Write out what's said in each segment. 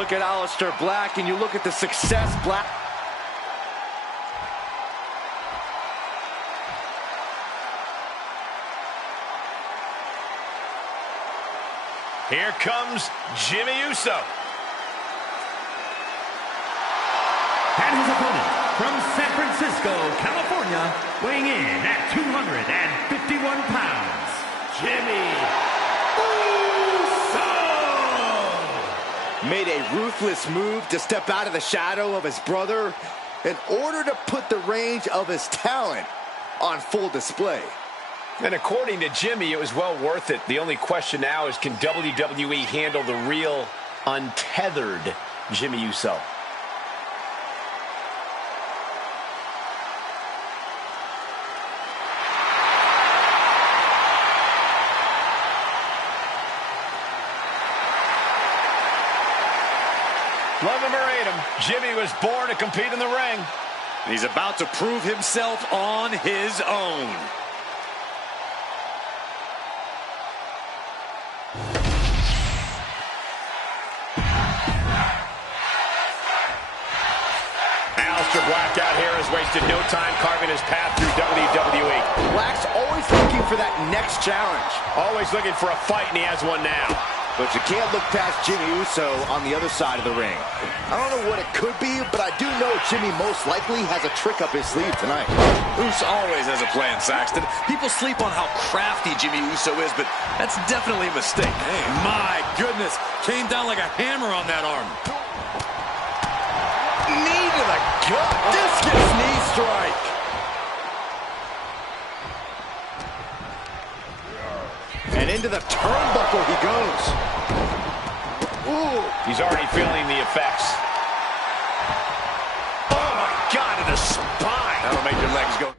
look at Aleister Black and you look at the success Black... Here comes Jimmy Uso. And his opponent from San Francisco, California, weighing in at 251 pounds, Jimmy Uso! Made a ruthless move to step out of the shadow of his brother in order to put the range of his talent on full display. And according to Jimmy, it was well worth it. The only question now is, can WWE handle the real, untethered Jimmy Uso? Love him or hate him, Jimmy was born to compete in the ring. He's about to prove himself on his own. Aleister Black out here has wasted no time carving his path through WWE. Black's always looking for that next challenge. Always looking for a fight, and he has one now. But you can't look past Jimmy Uso on the other side of the ring. I don't know what it could be, but I do know Jimmy most likely has a trick up his sleeve tonight. Uso always has a plan, Saxton. People sleep on how crafty Jimmy Uso is, but that's definitely a mistake. Hey, my goodness. Came down like a hammer on that arm. Knee to the gut. Discus knee strike. And into the turnbuckle he goes. Ooh. He's already feeling the effects. Oh, my God, to the spine. That'll make your legs go.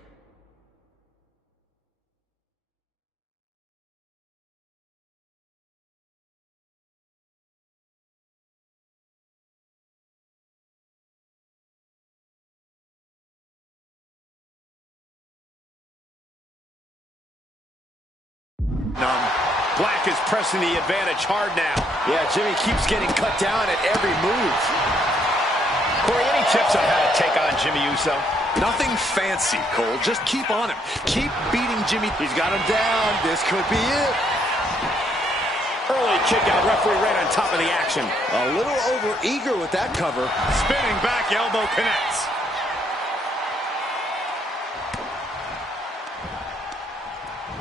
Black is pressing the advantage hard now. Yeah, Jimmy keeps getting cut down at every move. Corey, any tips on how to take on Jimmy Uso? Nothing fancy, Cole. Just keep on him. Keep beating Jimmy. He's got him down. This could be it. Early kick out, referee right on top of the action. A little over-eager with that cover. Spinning back, elbow connects.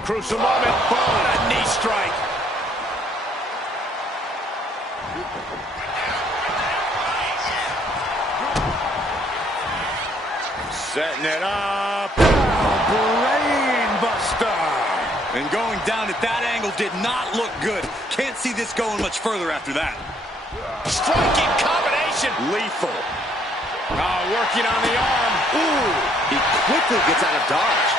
Crucial moment, boom, a knee strike. Setting it up. Brain buster. And going down at that angle did not look good. Can't see this going much further after that. Striking combination. Lethal. Working on the arm. Ooh. He quickly gets out of dodge.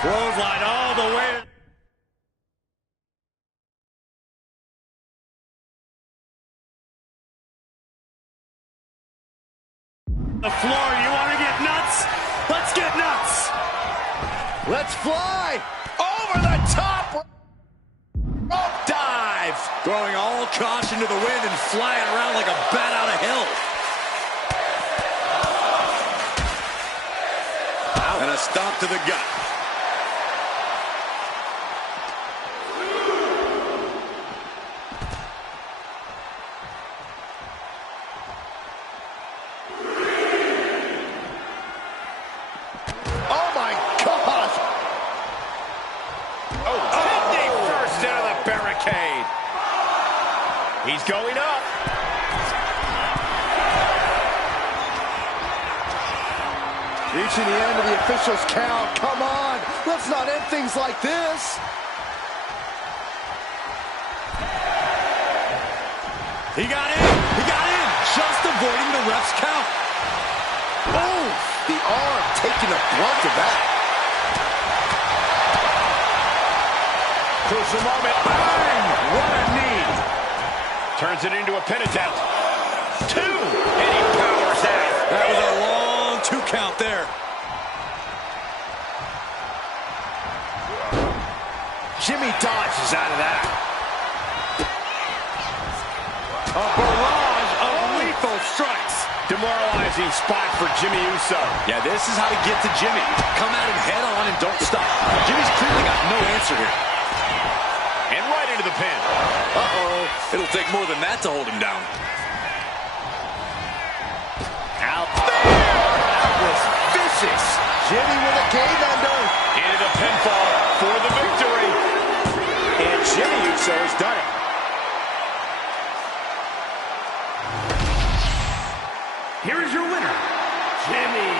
Clothesline all the way. The floor, you want to get nuts? Let's get nuts. Let's fly. Over the top. Rope dive. Throwing all caution to the wind and flying around like a bat out of hell. And a stomp to the gut. He's going up. Reaching the end of the official's count. Come on. Let's not end things like this. He got in. He got in. Just avoiding the ref's count. Oh, the arm taking the brunt of that. Crucial moment. Bang! What a knee. Turns it into a pin attempt. 2, and he powers out. That was a long 2 count there. Jimmy dodges out of that. A barrage of lethal strikes. Demoralizing spot for Jimmy Uso. Yeah, this is how to get to Jimmy. Come at him head on and don't stop. Jimmy's clearly got no answer here. And right into the pin. Uh-oh. It'll take more than that to hold him down. Out there. That was vicious. Jimmy with a game ender. Into the pinfall for the victory. And Jimmy Uso has done it. Here is your winner, Jimmy.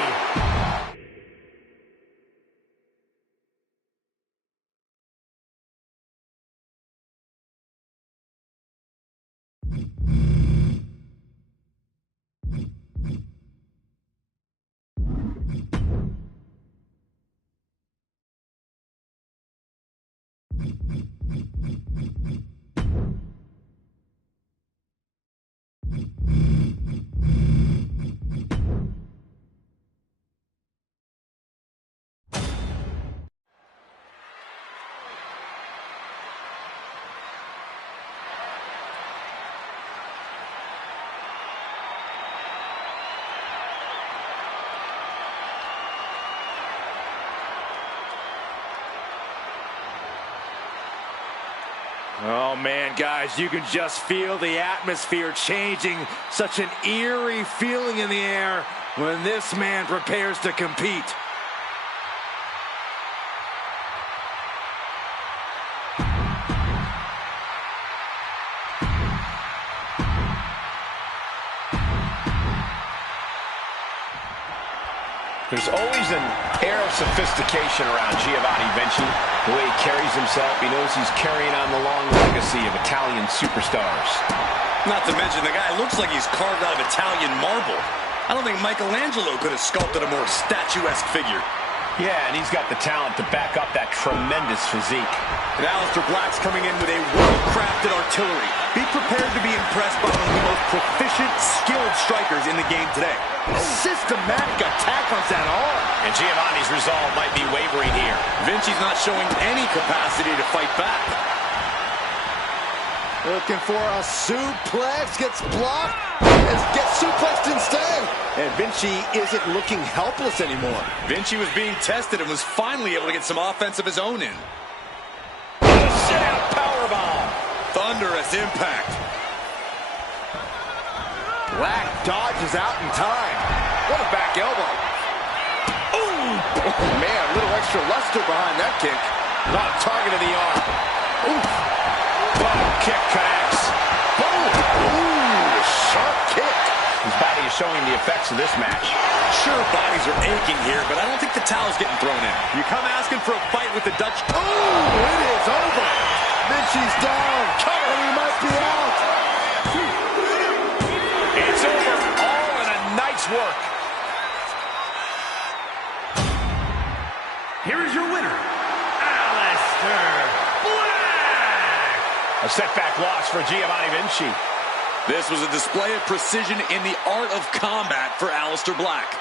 Oh, man, guys, you can just feel the atmosphere changing. Such an eerie feeling in the air when this man prepares to compete. There's always an air of sophistication around Giovanni Vinci. The way he carries himself, he knows he's carrying on the long legacy of Italian superstars. Not to mention, the guy looks like he's carved out of Italian marble. I don't think Michelangelo could have sculpted a more statuesque figure. Yeah, and he's got the talent to back up that tremendous physique. And Aleister Black's coming in with a well-crafted artillery. Be prepared to be impressed by one of the most proficient, skilled strikers in the game today. A systematic attack on that arm. And Giovanni's resolve might be wavering here. Vinci's not showing any capacity to fight back. Looking for a suplex, gets blocked, and gets suplexed instead. And Vinci isn't looking helpless anymore. Vinci was being tested and was finally able to get some offense of his own in. Sit-out powerbomb. Thunderous impact. Black dodges out in time. What a back elbow. Ooh! Oh, man, a little extra luster behind that kick. Not a target of the arm. Oof. Boom, kick connects. Boom! Ooh, sharp kick. His body is showing the effects of this match. Sure, bodies are aching here, but I don't think the towel's getting thrown in. You come asking for a fight with the Dutch. Ooh, it is over. Vinci's down. Cover, he might be out. It's over. All in a night's work. Here is your winner, Aleister Black. A setback loss for Giovanni Vinci. This was a display of precision in the art of combat for Aleister Black.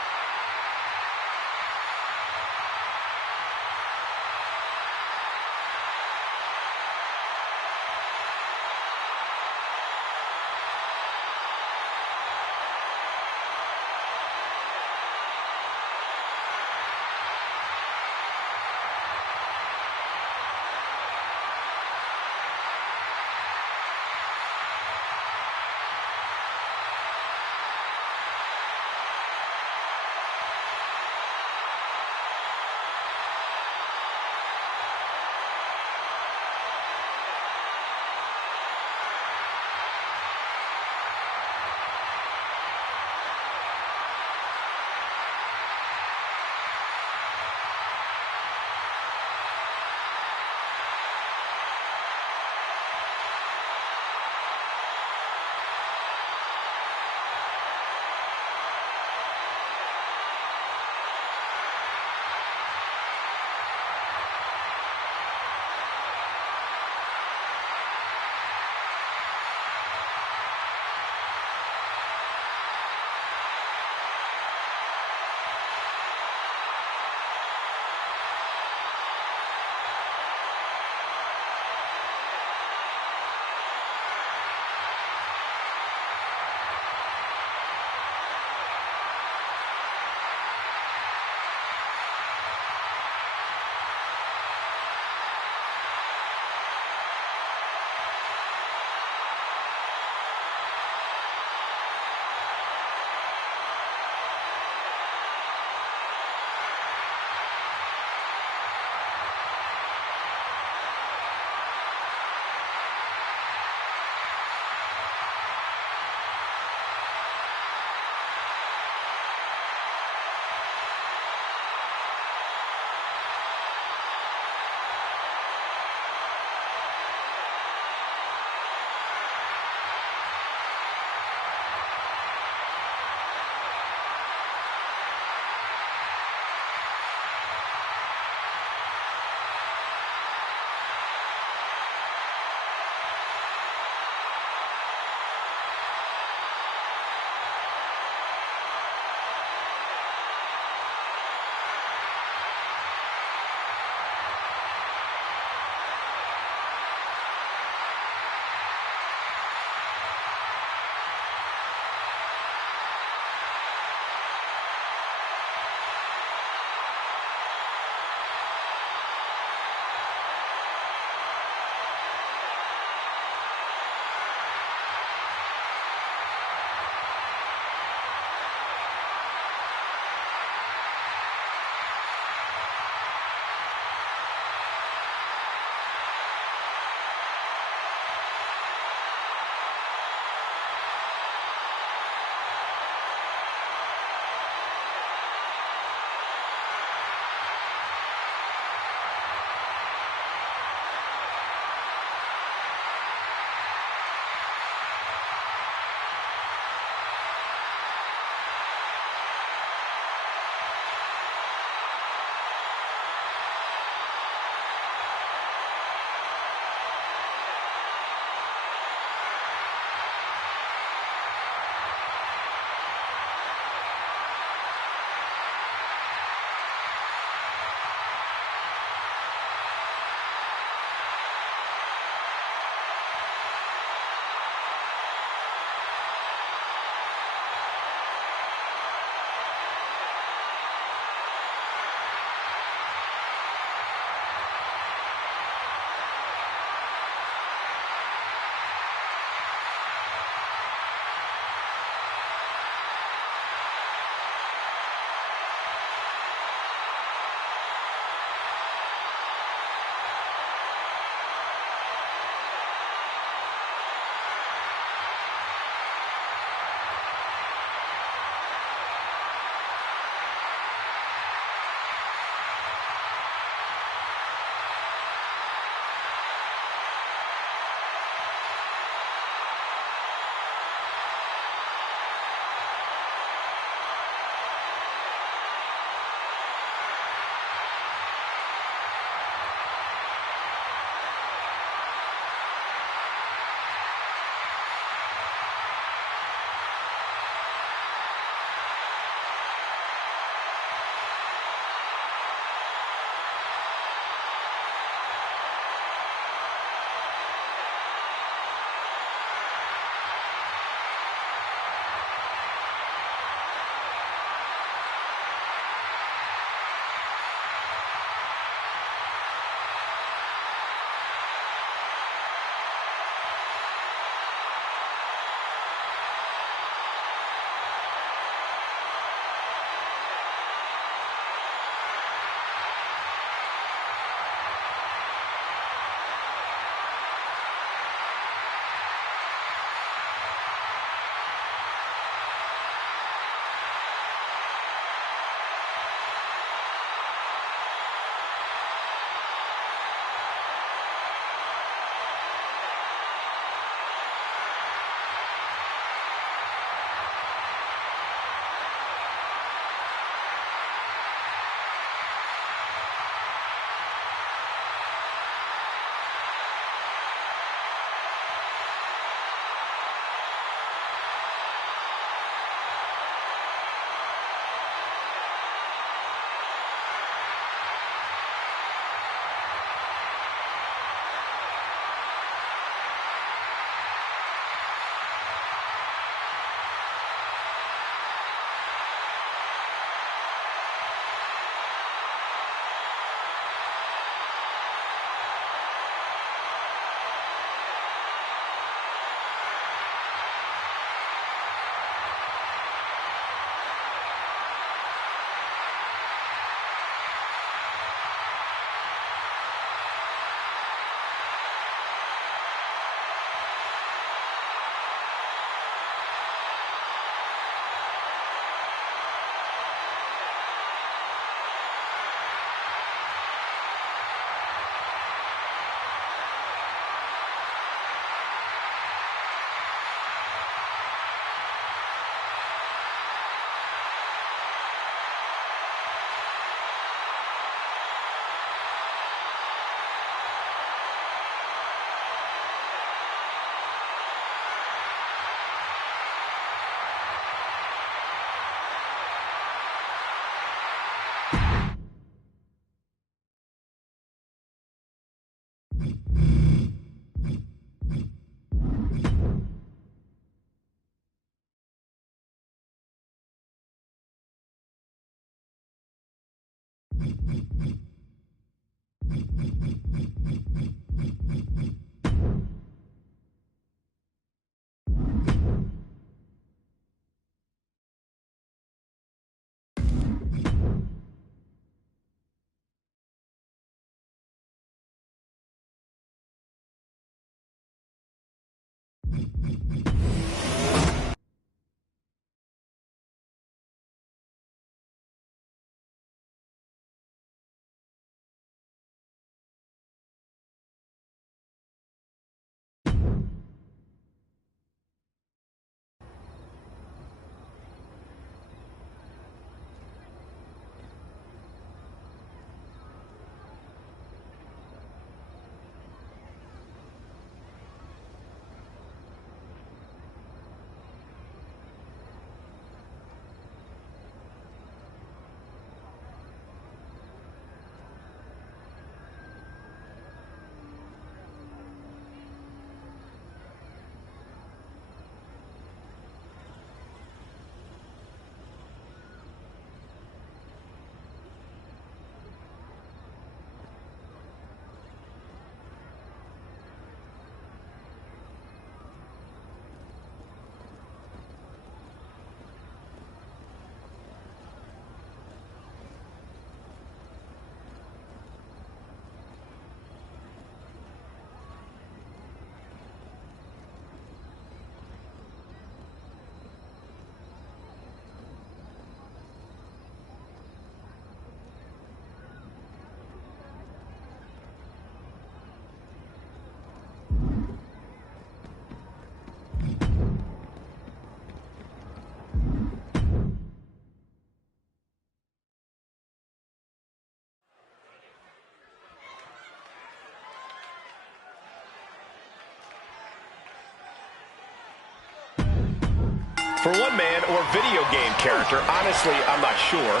For one man or video game character, honestly, I'm not sure.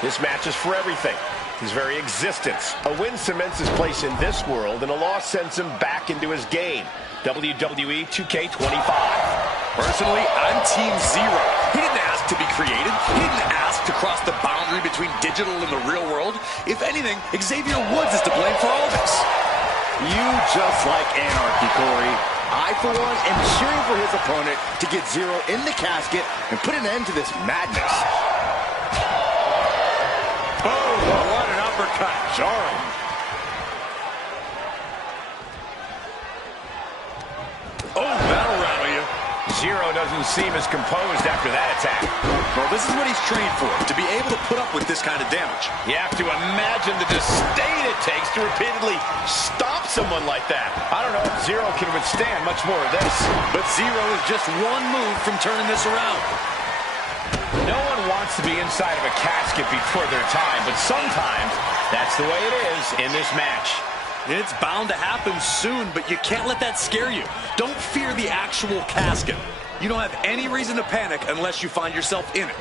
This match is for everything. His very existence. A win cements his place in this world, and a loss sends him back into his game. Wwe2k25. Personally, I'm Team Zero. He didn't ask to be created. He didn't ask to cross the boundary between digital and the real world. If anything, Xavier Woods is to blame for all this. You just like anarchy, Corey. I, for one, am cheering for his opponent to get Zero in the casket and put an end to this madness. Oh, what an uppercut. Jarring. Oh, that'll rattle you. Zero doesn't seem as composed after that attack. Well, this is what he's trained for, to be able to put up with this kind of damage. You have to imagine the disdain it takes to repeatedly stop someone like that. I don't know if Zero can withstand much more of this. But Zero is just one move from turning this around. No one wants to be inside of a casket before their time, but sometimes that's the way it is in this match. It's bound to happen soon, but you can't let that scare you. Don't fear the actual casket. You don't have any reason to panic unless you find yourself in it.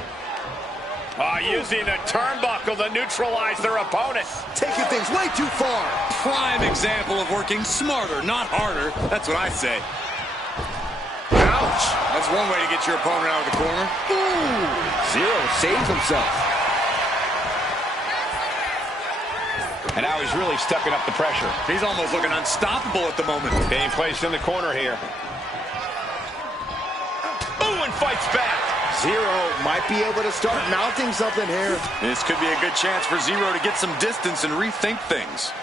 Using the turnbuckle to neutralize their opponent. Taking things way too far. Prime example of working smarter, not harder. That's what I say. Ouch. That's one way to get your opponent out of the corner. Ooh. Zero saves himself. And now he's really stepping up the pressure. He's almost looking unstoppable at the moment. Being placed in the corner here. Ooh, and fights back. Zero might be able to start mounting something here. This could be a good chance for Zero to get some distance and rethink things.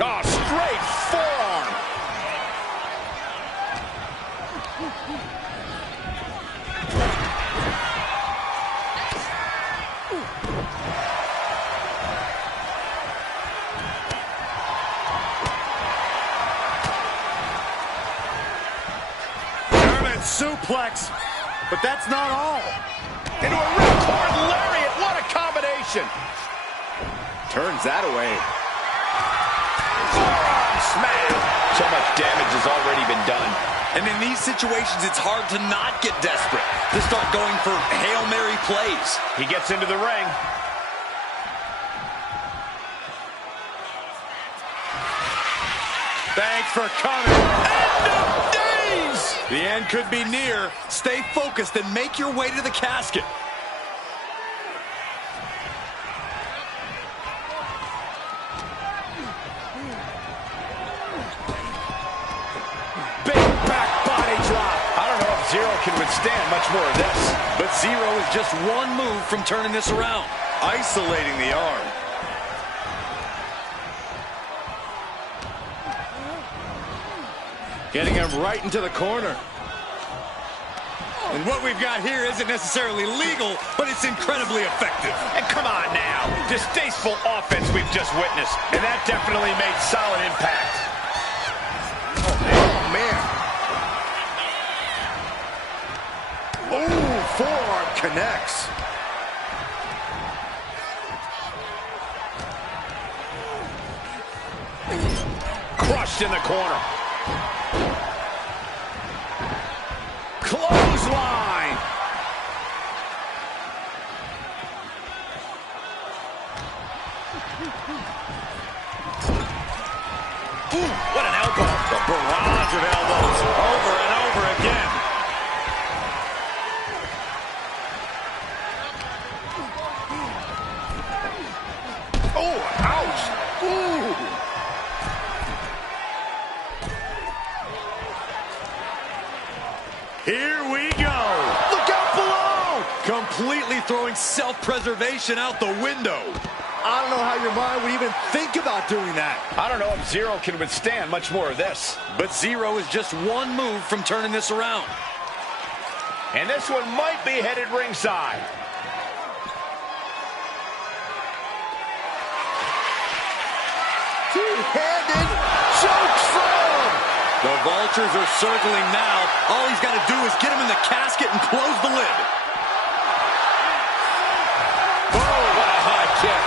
Oh, straight forearm. Suplex, but that's not all. Into a ripcord lariat. What a combination. Turns that away. Forearm smash. So much damage has already been done. And in these situations, it's hard to not get desperate, to start going for Hail Mary plays. He gets into the ring. Thanks for coming. End of days! The end could be near. Stay focused and make your way to the casket. withstand much more of this. But Zero is just one move from turning this around. Isolating the arm. Getting him right into the corner. And what we've got here isn't necessarily legal, but it's incredibly effective. And come on now. Distasteful offense we've just witnessed. And that definitely made solid impact. Oh, man. Oh, forearm connects. Crushed in the corner. Clothesline. Ooh, what an elbow. A barrage of elbows over and over again. Oh, ouch. Ooh. Here we go. Look out below. Completely throwing self-preservation out the window. I don't know how your mind would even think about doing that. I don't know if Zero can withstand much more of this. But Zero is just one move from turning this around. And this one might be headed ringside. Two-handed choke slam. The Vultures are circling now. All he's got to do is get him in the casket and close the lid. Oh, what a high kick.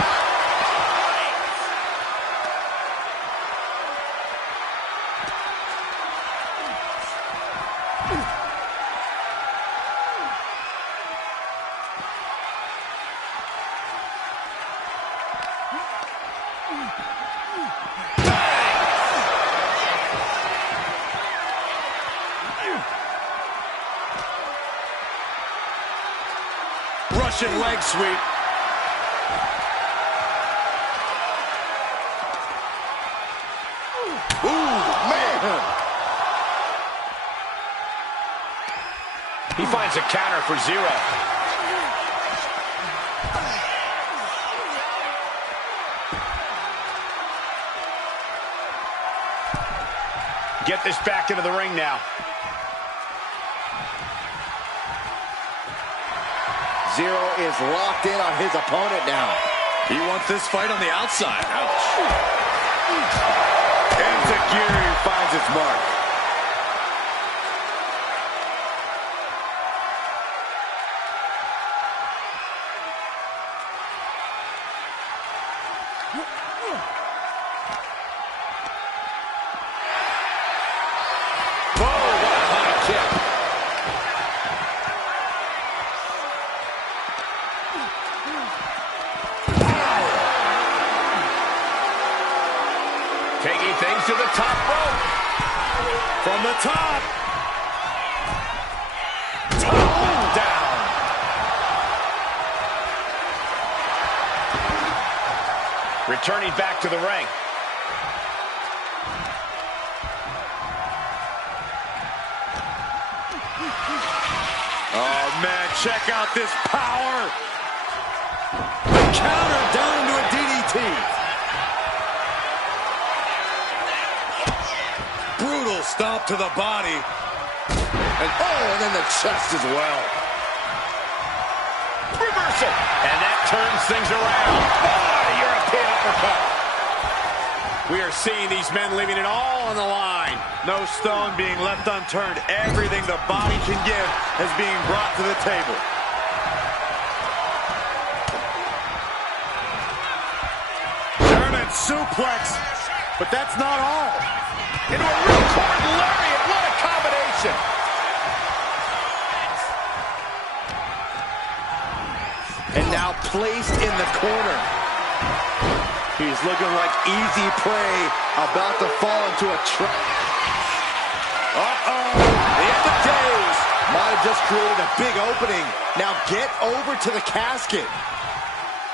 Russian leg sweep. Ooh, man. He finds a counter for Zero. Get this back into the ring now. Zero is locked in on his opponent now. He wants this fight on the outside. Ouch. Enziguri finds its mark. Taking things to the top rope. From the top. Top down. Returning back to the ring. Oh, man, check out this power. The counter down into a DDT. Brutal stomp to the body. And then the chest as well. Reversal. And that turns things around. Oh, European uppercut. We are seeing these men leaving it all on the line. No stone being left unturned. Everything the body can give is being brought to the table. German suplex, but that's not all. Into a ripcord lariat. What a combination. And now placed in the corner. He's looking like easy prey, about to fall into a trap. Uh-oh, the end of days. Might have just created a big opening. Now get over to the casket.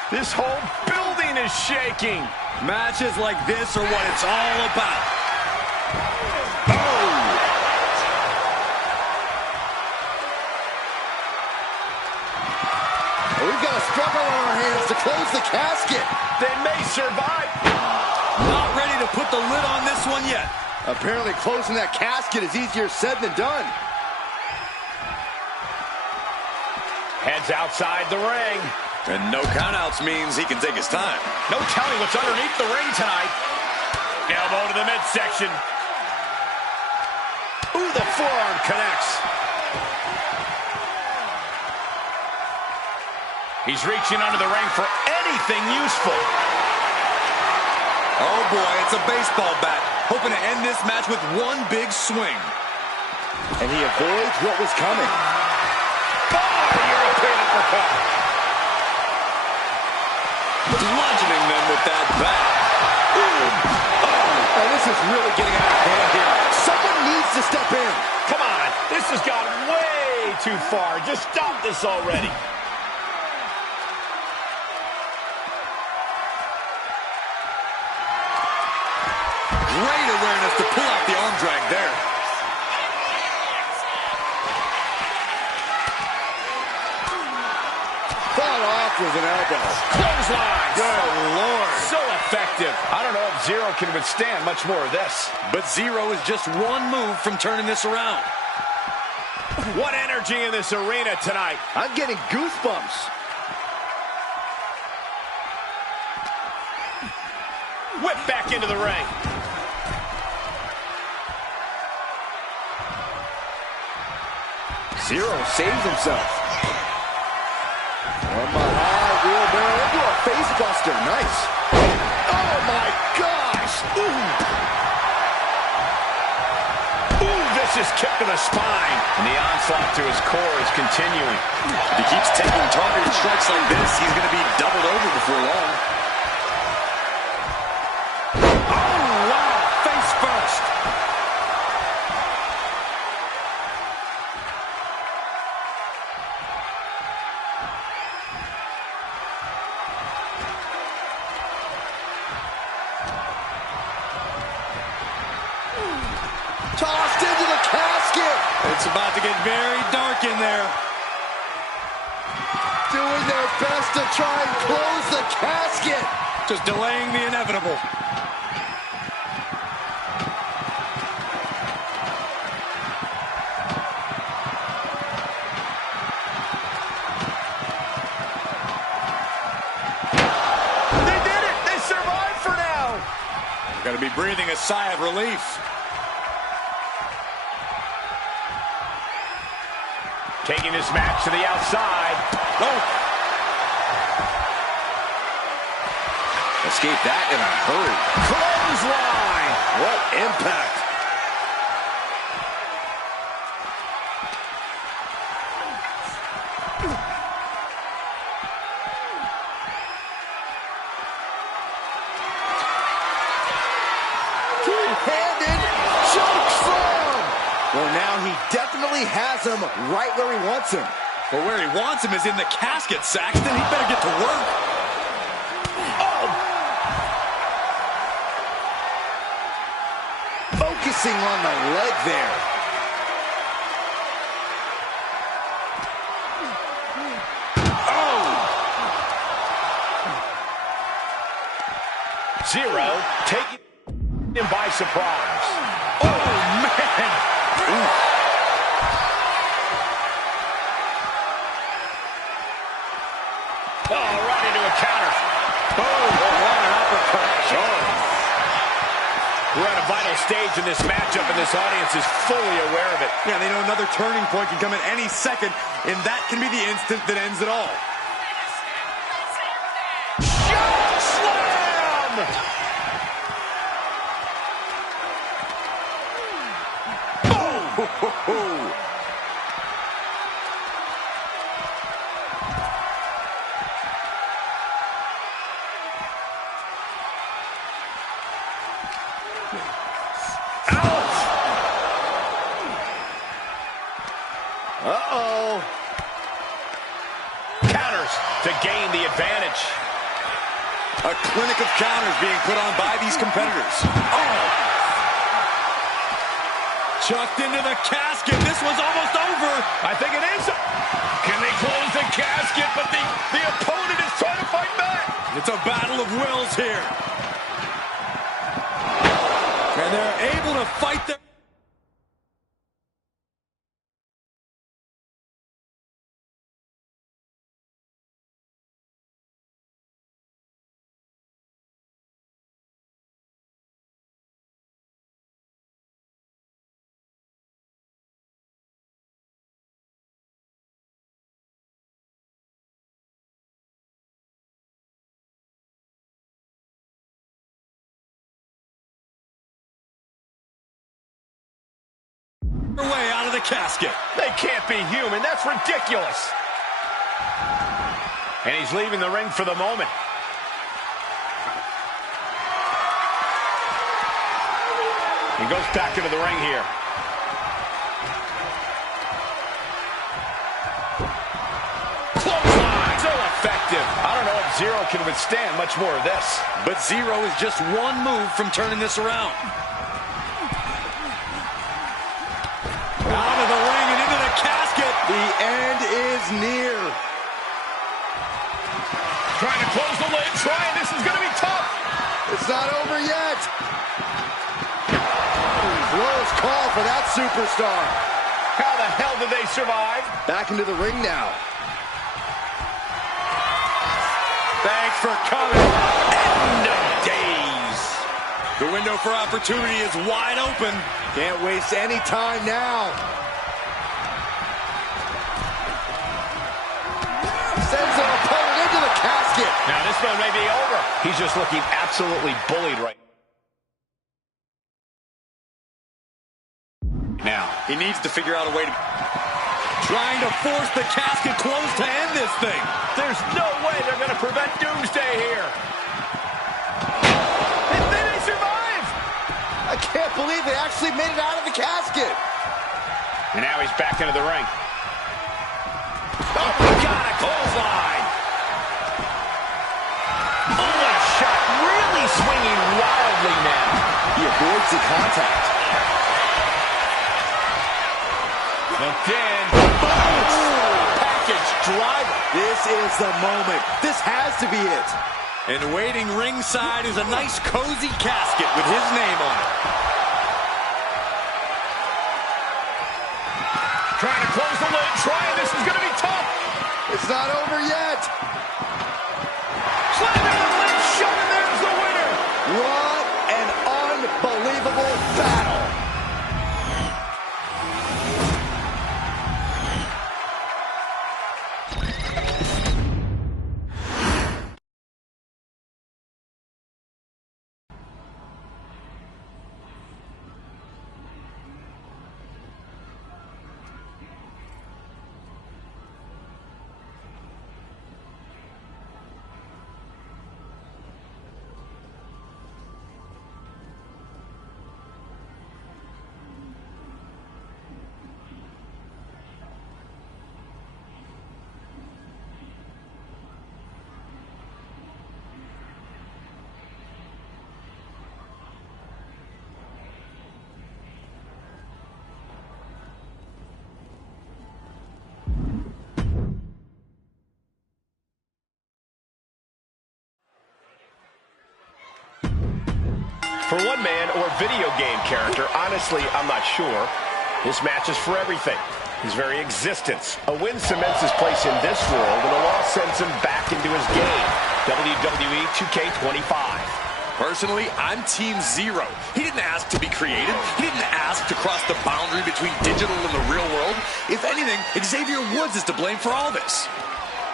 This whole building is shaking. Matches like this are what it's all about. struggle on our hands to close the casket. They may survive. Not ready to put the lid on this one yet. Apparently closing that casket is easier said than done. Heads outside the ring. And no countouts means he can take his time. No telling what's underneath the ring tonight. Elbow to the midsection. Ooh, the forearm connects. He's reaching under the ring for anything useful. Oh boy, it's a baseball bat. Hoping to end this match with one big swing. And he avoids what was coming. European uppercut. Bludgeoning them with that bat. Oh, this is really getting out of hand here. Someone needs to step in. Come on, this has gone way too far. Just stop this already. Great awareness to pull out the arm drag there. Fought off with an elbow. Clothesline. Good Lord. So effective. I don't know if Zero can withstand much more of this. But Zero is just one move from turning this around. What energy in this arena tonight. I'm getting goosebumps. Whip back into the ring. Zero saves himself. From behind, wheelbarrow into a face buster. Nice. Oh my gosh. Ooh, vicious kick to the spine. And the onslaught to his core is continuing. If he keeps taking targeted strikes like this, he's going to be doubled over before long. Oh, wow. Face first. Tossed into the casket. It's about to get very dark in there. Doing their best to try and close the casket. Just delaying the inevitable. They did it. They survived for now. Got to be breathing a sigh of relief. Taking this match to the outside. Oh! Escape that in a hurry. Clothesline. What impact. Two-handed choke slam. Well, now he definitely has him right where he wants him. But where he wants him is in the casket, Saxton. He better get to work. Focusing on the leg there. Oh! Zero taking him by surprise. Oh, man! Oh, right into a counter. Oh, what an uppercut. We're at a vital stage in this matchup, and this audience is fully aware of it. Yeah, they know another turning point can come at any second, and that can be the instant that ends it all. Choke slam! Oh! Uh-oh. Counters to gain the advantage. A clinic of counters being put on by these competitors. Oh! Chucked into the casket. This one's almost over. I think it is. Can they close the casket? But the opponent Trying to fight back. It's a battle of wills here. And they're able to fight their... way out of the casket. They can't be human. That's ridiculous. And he's leaving the ring for the moment. He goes back into the ring here. Clothesline. So effective. I don't know if Zero can withstand much more of this. But Zero is just one move from turning this around. Out of the ring and into the casket. The end is near. Trying to close the lid. Trying. This is going to be tough. It's not over yet. Close call for that superstar. How the hell did they survive? Back into the ring now. Thanks for coming. End of days. The window for opportunity is wide open. Can't waste any time now. Sends an opponent into the casket. Now this one may be over. He's just looking absolutely bullied right now. He needs to figure out a way to... Trying to force the casket closed to end this thing. There's no way they're going to prevent Doomsday here. And then they survive. I can't believe they actually made it out of the casket. And now he's back into the ring. Oh, my God, a clothesline. Oh, what a shot. Really swinging wildly now. He avoids the contact. Hooked in. Package driver. This is the moment. This has to be it. And waiting ringside is a nice cozy casket with his name on it. Trying to close the lid. Trying. This is going to be tough. It's not over yet. Slam down the lid. Shut and there's the winner. What an unbelievable battle. For one man or video game character, honestly, I'm not sure. This match is for everything. His very existence. A win cements his place in this world, and a loss sends him back into his game. Wwe2k25. Personally, I'm Team Zero. He didn't ask to be created. He didn't ask to cross the boundary between digital and the real world. If anything, Xavier Woods is to blame for all this.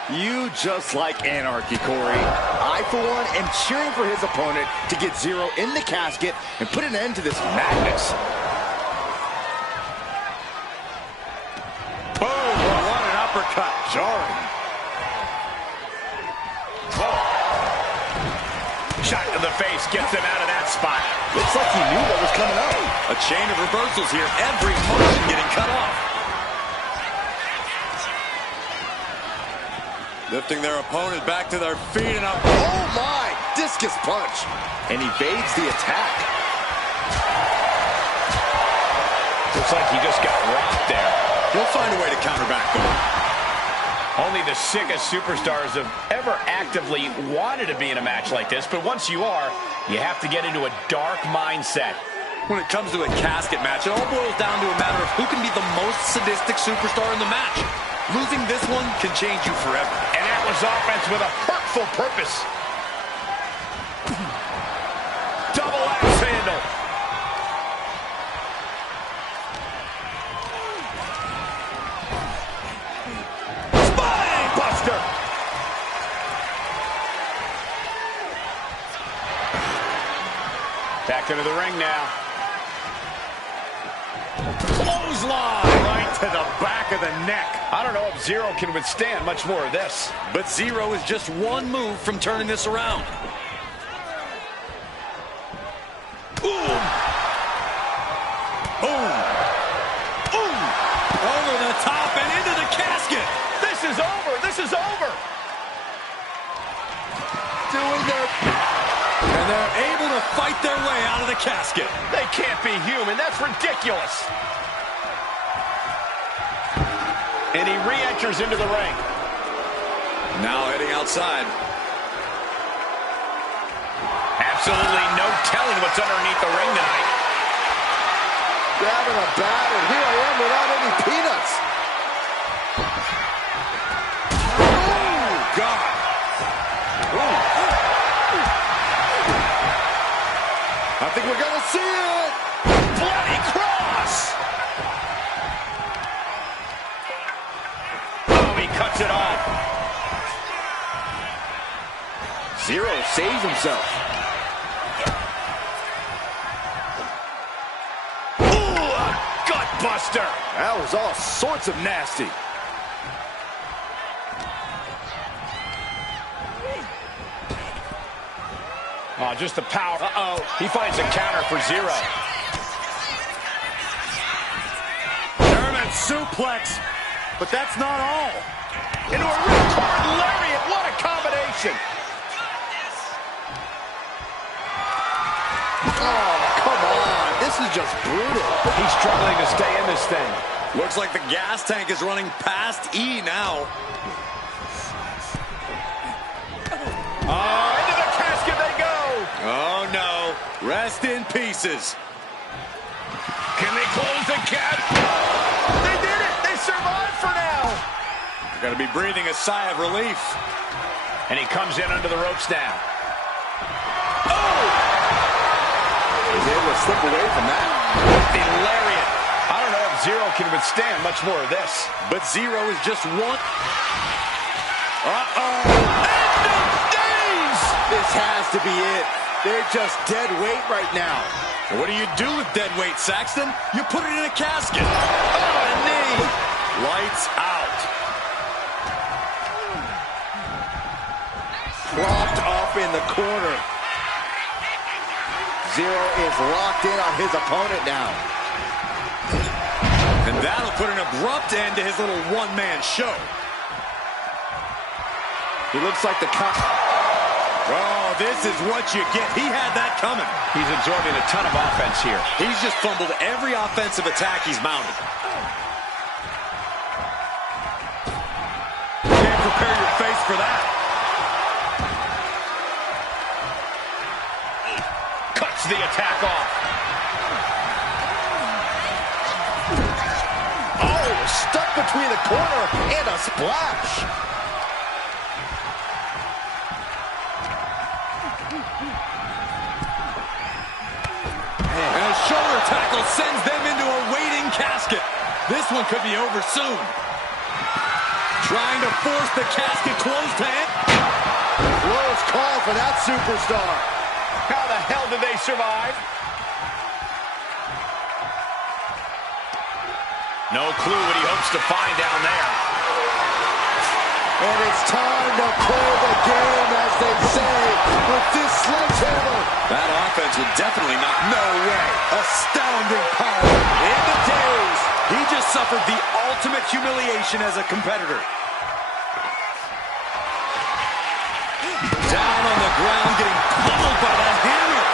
You just like anarchy, Corey. I, for one, am cheering for his opponent to get Zero in the casket and put an end to this madness. Boom! What an uppercut. Jarring. Shot to the face gets him out of that spot. Looks like he knew what was coming up. A chain of reversals here. Every motion getting cut off. Lifting their opponent back to their feet and up. Oh my! Discus punch. And evades the attack. Looks like he just got rocked there. He'll find a way to counter back though. Only the sickest superstars have ever actively wanted to be in a match like this, but once you are, you have to get into a dark mindset. When it comes to a casket match, it all boils down to a matter of who can be the most sadistic superstar in the match. Losing this one can change you forever. And that was offense with a hurtful purpose. Double axe handle. Spine buster. Back into the ring now. Clothesline right to the back of the neck. I don't know if Zero can withstand much more of this. But Zero is just one move from turning this around. Boom! Boom! Boom! Over the top and into the casket. This is over. This is over. Doing their... And they're able to fight their way out of the casket. They can't be human. That's ridiculous. And he re-enters into the ring. Now heading outside. Absolutely no telling what's underneath the ring tonight. Grabbing a bat, and here I am without any peanuts. Oh, God. Ooh. I think we're going to see it. Bloody cross. Oh, he cuts it off. Zero saves himself. Ooh, a gut buster. That was all sorts of nasty. Oh, just the power. Uh-oh. He finds a counter for Zero. German suplex. But that's not all. Into a ripcord lariat. What a combination. Oh, come on. This is just brutal. He's struggling to stay in this thing. Looks like the gas tank is running past E now. Into the casket they go. Oh, no. Rest in pieces. Can they close the gap? They did it. They survived for now. Got to be breathing a sigh of relief. And he comes in under the ropes now. He's able to slip away from that. The lariat. I don't know if Zero can withstand much more of this. But Zero is just one. Uh-oh. End of days. This has to be it. They're just dead weight right now. What do you do with dead weight, Saxton? You put it in a casket. Oh, a knee. Lights out. Propped up in the corner. Zero is locked in on his opponent now. And that'll put an abrupt end to his little one-man show. He looks like the Oh, this is what you get. He had that coming. He's absorbing a ton of offense here. He's just fumbled every offensive attack he's mounted. Can't prepare your face for that. Cuts the attack off. Oh, stuck between the corner and a splash. And a shoulder tackle sends them into a waiting casket. This one could be over soon. Trying to force the casket closed to end. Close call for that superstar. How the hell did they survive? No clue what he hopes to find down there. And it's time to play the game, as they say, with this sledgehammer. That offense would definitely not. No way. Astounding power. In the days, he just suffered the ultimate humiliation as a competitor. Down on the ground, getting pummeled by that hammer.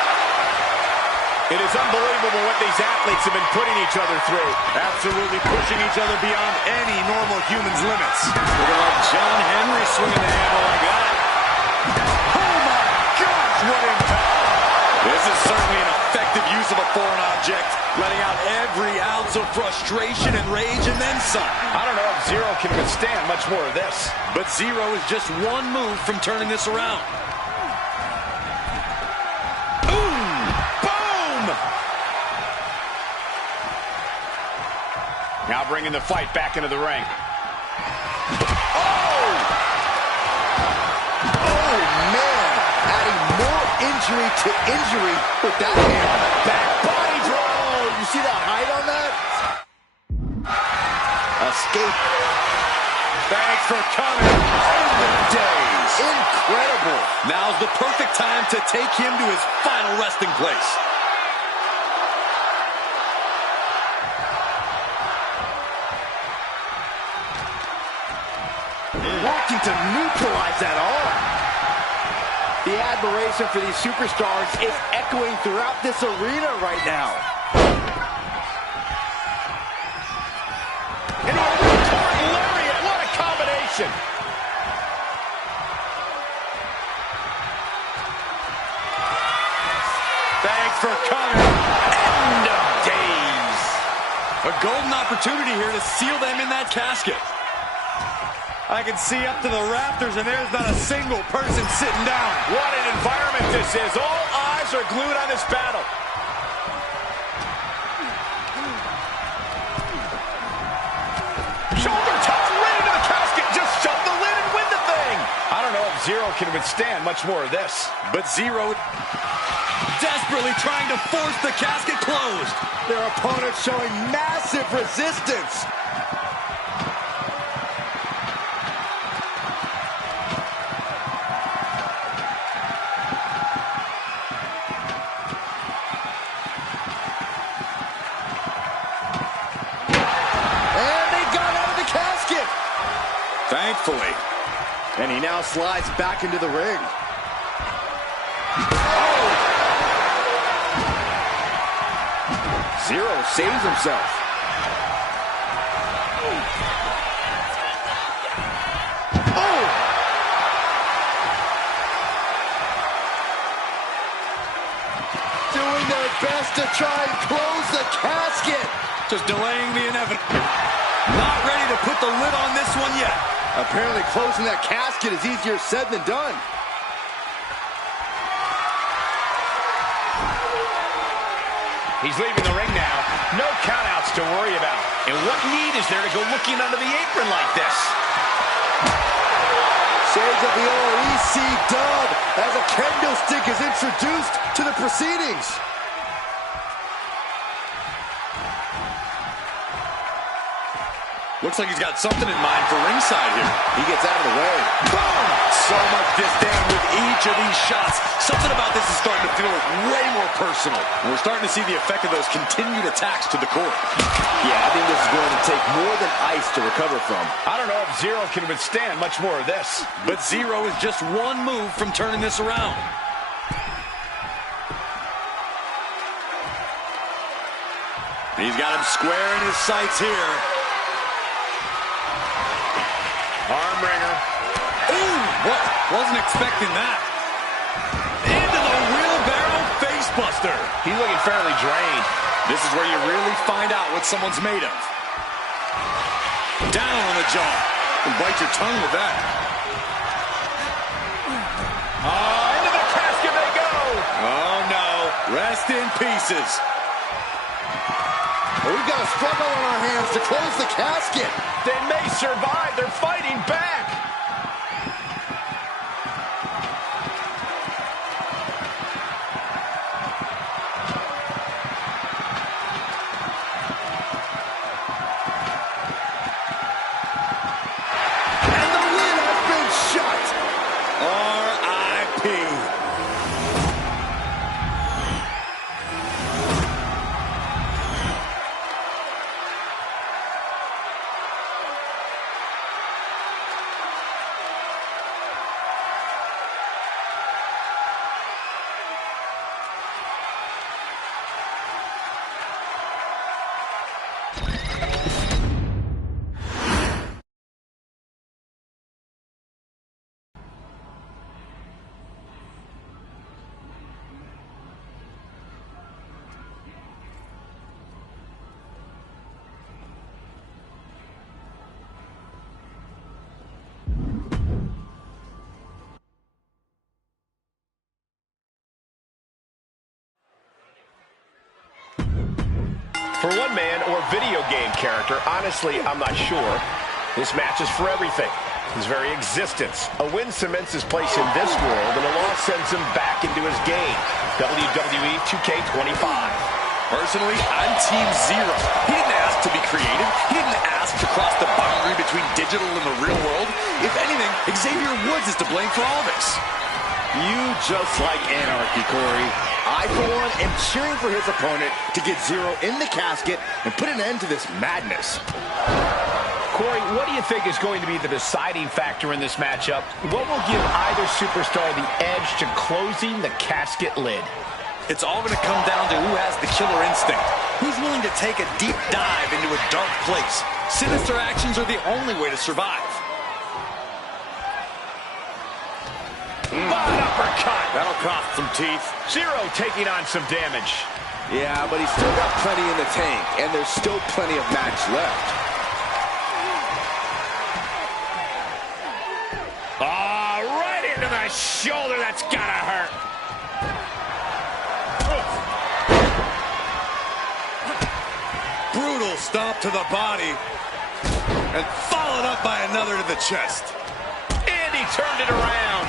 It is unbelievable unbelievable what these athletes have been putting each other through. Absolutely pushing each other beyond any normal human's limits. Look at like John Henry swinging the hammer like that. Oh my gosh, what impact! This is certainly an effective use of a foreign object, letting out every ounce of frustration and rage and then some. I don't know if Zero can withstand much more of this. But Zero is just one move from turning this around. Now bringing the fight back into the ring. Oh, man. Adding more injury to injury with that hammer. Back body drop. Oh, you see that height on that? Escape. Thanks for coming. Oh, days. Incredible. Now's the perfect time to take him to his final resting place. Working to neutralize that arm. The admiration for these superstars is echoing throughout this arena right now. Into a ripcord lariat. What a combination. Thanks for coming. End of days. A golden opportunity here to seal them in that casket. I can see up to the rafters, and there's not a single person sitting down. What an environment this is. All eyes are glued on this battle. Shoulder touch right into the casket. Just shut the lid and win the thing. I don't know if Zero can withstand much more of this. But Zero desperately trying to force the casket closed. Their opponent showing massive resistance. Thankfully. And he now slides back into the ring. Oh! Zero saves himself. Oh! Doing their best to try and close the casket. Just delaying the inevitable. Not ready to put the lid on this one yet. Apparently closing that casket is easier said than done. He's leaving the ring now. No countouts to worry about. And what need is there to go looking under the apron like this? Shades of the OEC dub as a kendo stick is introduced to the proceedings. Looks like he's got something in mind for ringside here. He gets out of the way. Boom! So much disdain with each of these shots. Something about this is starting to feel way more personal. And we're starting to see the effect of those continued attacks to the core. Yeah, I think this is going to take more than ice to recover from. I don't know if Zero can withstand much more of this. But Zero is just one move from turning this around. He's got him square in his sights here. Arm wringer. Ooh, what? Wasn't expecting that. Into the wheelbarrow facebuster. He's looking fairly drained. This is where you really find out what someone's made of. Down on the jaw. And bite your tongue with that. Into the casket they go. Oh, no. Rest in pieces. We've got a struggle on our hands to close the casket. They may survive. They're fighting back. And the lid has been shut. R.I.P. For one man or video game character, honestly, I'm not sure. This match is for everything. His very existence. A win cements his place in this world, and a loss sends him back into his game. Wwe2k25. Personally, I'm Team Zero. He didn't ask to be created. He didn't ask to cross the boundary between digital and the real world. If anything, Xavier Woods is to blame for all this. You just like anarchy, Corey. I, for one, am cheering for his opponent to get Zero in the casket and put an end to this madness. Corey, what do you think is going to be the deciding factor in this matchup? What will give either superstar the edge to closing the casket lid? It's all going to come down to who has the killer instinct. Who's willing to take a deep dive into a dark place? Sinister actions are the only way to survive. Bad uppercut. That'll cost some teeth. Zero taking on some damage. Yeah, but he's still got plenty in the tank, and there's still plenty of match left. Right into the shoulder. That's gotta hurt. Brutal stomp to the body. And followed up by another to the chest. And he turned it around.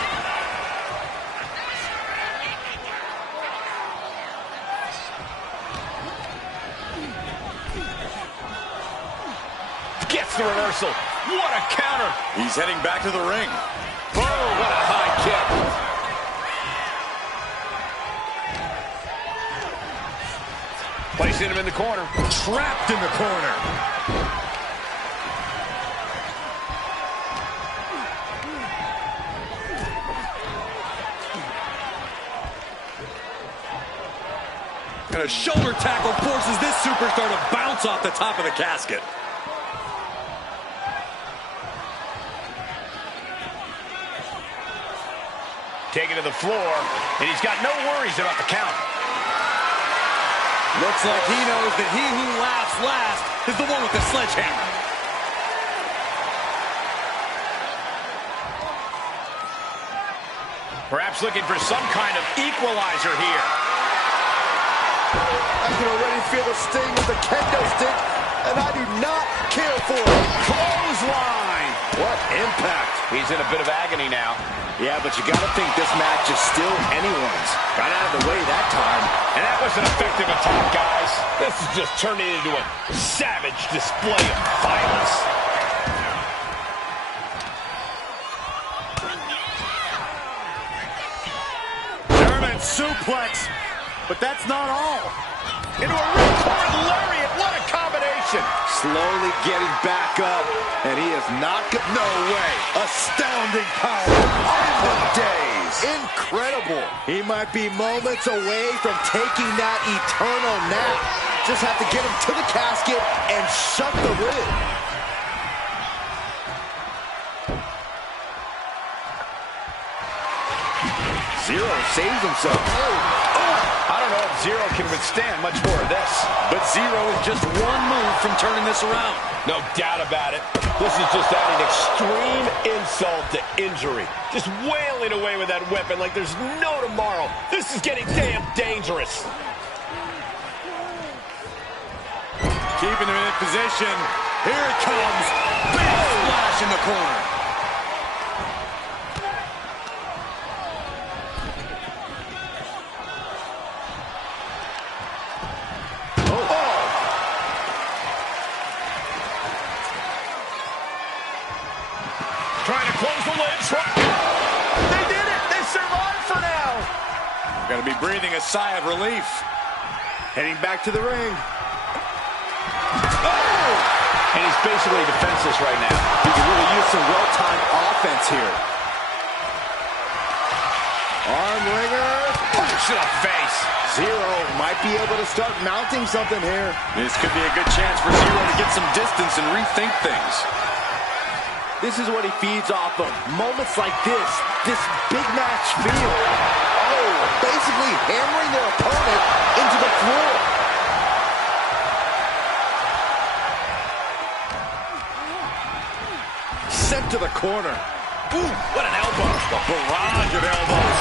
Gets the reversal. What a counter. He's heading back to the ring. Oh, what a high kick. Placing him in the corner. Trapped in the corner. And a shoulder tackle forces this superstar to bounce off the top of the casket. Taken to the floor, and he's got no worries about the count. Looks like he knows that he who laughs last is the one with the sledgehammer. Perhaps looking for some kind of equalizer here. I can already feel the sting of the kendo stick, and I do not care for it. Clothesline. What impact. He's in a bit of agony now. Yeah, but you gotta think this match is still anyone's. Got out of the way that time. And that was an effective attack, guys. This is just turning into a savage display of violence. German suplex, but that's not all. Into a ripcord lariat. What a combination. Slowly getting back up, and he is not no way. Astounding power. End of days. Incredible. He might be moments away from taking that eternal nap. Just have to get him to the casket and shut the lid. Zero saves himself. I don't know if Zero can withstand much more of this. But Zero is just one move from turning this around. No doubt about it. This is just adding extreme insult to injury. Just wailing away with that weapon like there's no tomorrow. This is getting damn dangerous. Keeping him in position. Here it comes. Big splash in the corner. Trying to close the lid. They did it. They survived for now. Got to be breathing a sigh of relief. Heading back to the ring. And he's basically defenseless right now. He can really use some well-timed offense here. Arm wringer. Punch to the face. Zero might be able to start mounting something here. This could be a good chance for Zero to get some distance and rethink things. This is what he feeds off of. Moments like this big match feel. Oh, basically hammering their opponent into the floor. Sent to the corner. Ooh, what an elbow. A barrage of elbows.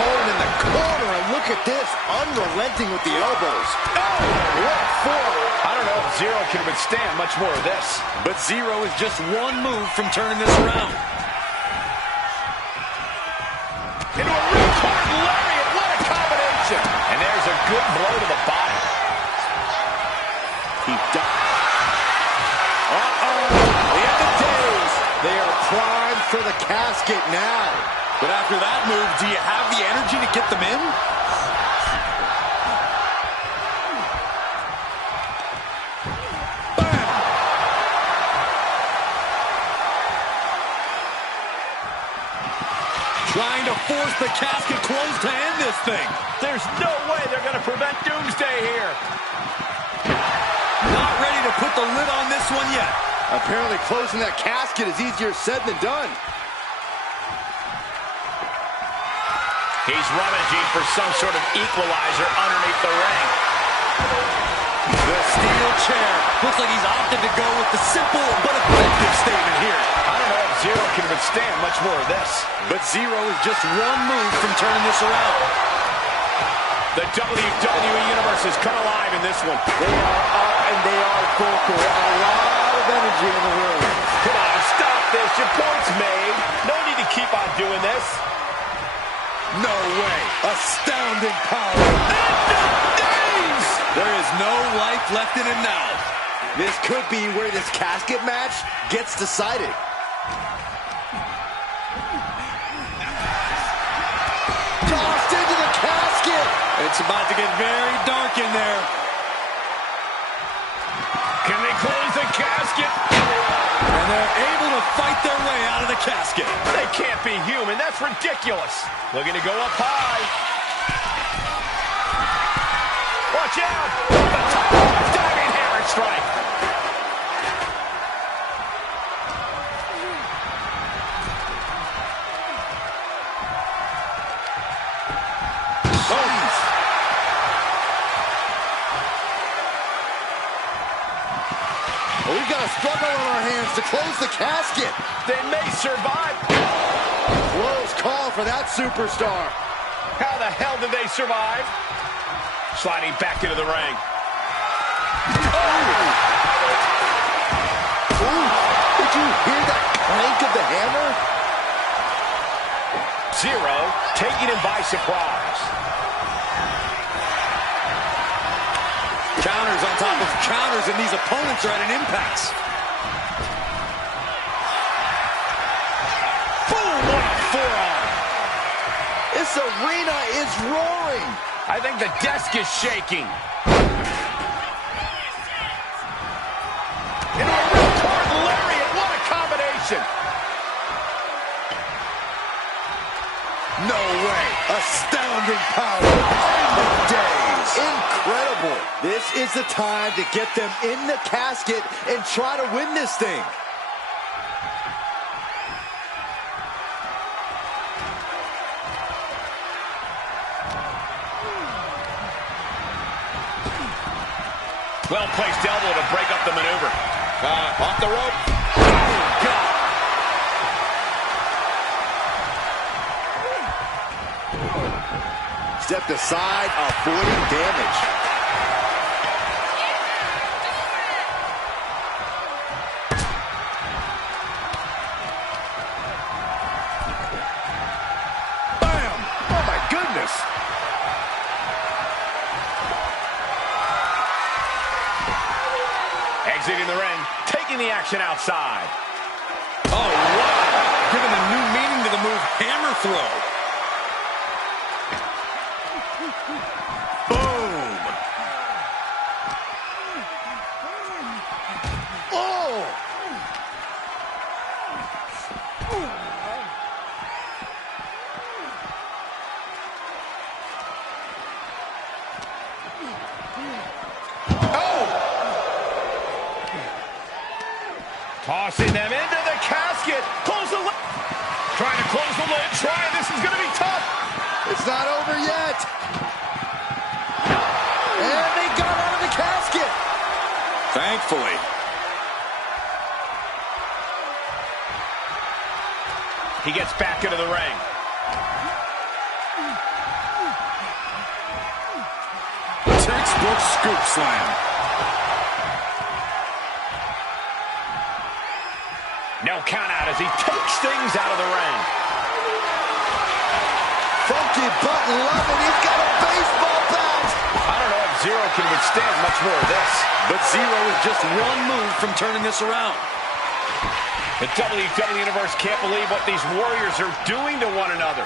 opponent in the corner, and look at this, unrelenting with the elbows. Oh, what for? I don't know if Zero can withstand much more of this. But Zero is just one move from turning this around. Into a ripcord lariat. What a combination. And there's a good blow to the body. He died. The end of days. They are primed for the casket now. But after that move, do you have the energy to get them in? Trying to force the casket closed to end this thing. There's no way they're going to prevent Doomsday here. Not ready to put the lid on this one yet. Apparently closing that casket is easier said than done. He's rummaging for some sort of equalizer underneath the ring. The steel chair. Looks like he's opted to go with the simple but effective statement here. I don't know if Zero can withstand much more of this. But Zero is just one move from turning this around. The WWE Universe has come alive in this one. They are up and they are vocal. A lot of energy in the room. Come on, stop this. Your point's made. No need to keep on doing this. No way. Astounding power. Days! There is no life left in him now. This could be where this casket match gets decided. Tossed into the casket. It's about to get very dark in there. Can they close the casket? And they're able to fight their way out of the casket. They can't be human. That's ridiculous. Looking to go up high. Watch out. The top diving hammer strike. Well, we've got a struggle on our hands to close the casket. They may survive. Close call for that superstar. How the hell did they survive? Sliding back into the ring. Ooh, did you hear that clank of the hammer? Zero taking him by surprise. Counters on top of counters, and these opponents are at an impasse. Boom! What a forearm! This arena is roaring. I think the desk is shaking. Into a ripcord lariat. What a combination! No way. Astounding power. End of days. Incredible. This is the time to get them in the casket and try to win this thing. Well-placed elbow to break up the maneuver. Off the rope. Oh, God. Stepped aside, avoiding damage. Bam! Oh, my goodness. Exiting the ring, taking the action outside. Oh, wow. Giving a new meaning to the move, hammer throw. Boom. Oh! Tossing them into the casket. Close the lid. Trying to close the lid. Trying. This is going to be tough. It's not over yet. And they got out of the casket. Thankfully. He gets back into the ring. Textbook scoop slam. No count out as he takes things out of the ring. Funky button loving. He's got a baseball bat. I don't know if Zero can withstand much more of this. But Zero is just one move from turning this around. The WWE Universe can't believe what these Warriors are doing to one another.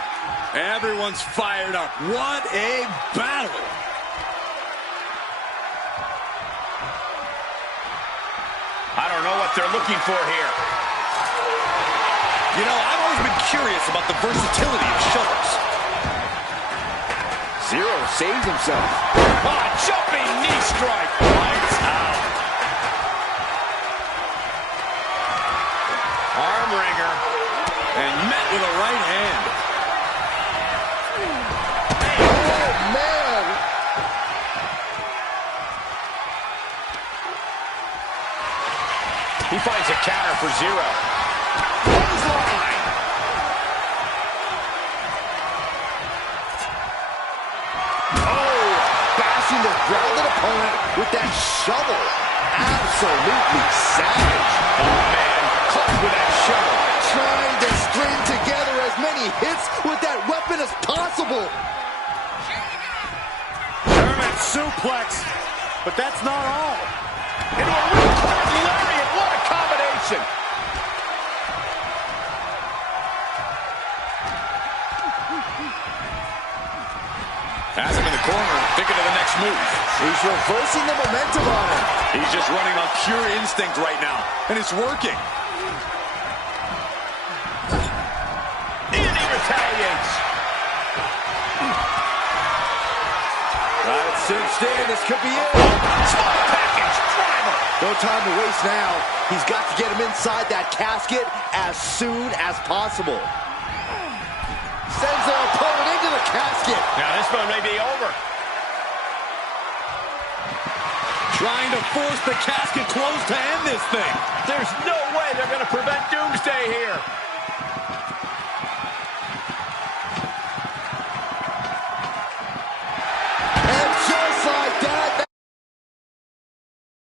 Everyone's fired up. What a battle. I don't know what they're looking for here. You know, I've always been curious about the versatility of shovels. Zero saves himself. Oh, jumping knee strike. Lights out. Arm wringer. And met with a right hand. Oh, man. He finds a counter for Zero. Clothesline. Oh, bashing the grounded opponent with that shovel. Absolutely savage. Oh, man. Caught with that shovel. Trying to string together as many hits with that weapon as possible. German suplex. But that's not all. Into a ripcord lariat. What a combination. Has him in the corner, thinking of the next move. He's reversing the momentum on him. He's just running on pure instinct right now, and it's working. And he retaliates. Got it cinched in. This could be it. Small package driver. No time to waste now. He's got to get him inside that casket as soon as possible. Sends their opponent into the casket. Now this one may be over. Trying to force the casket closed to end this thing. There's no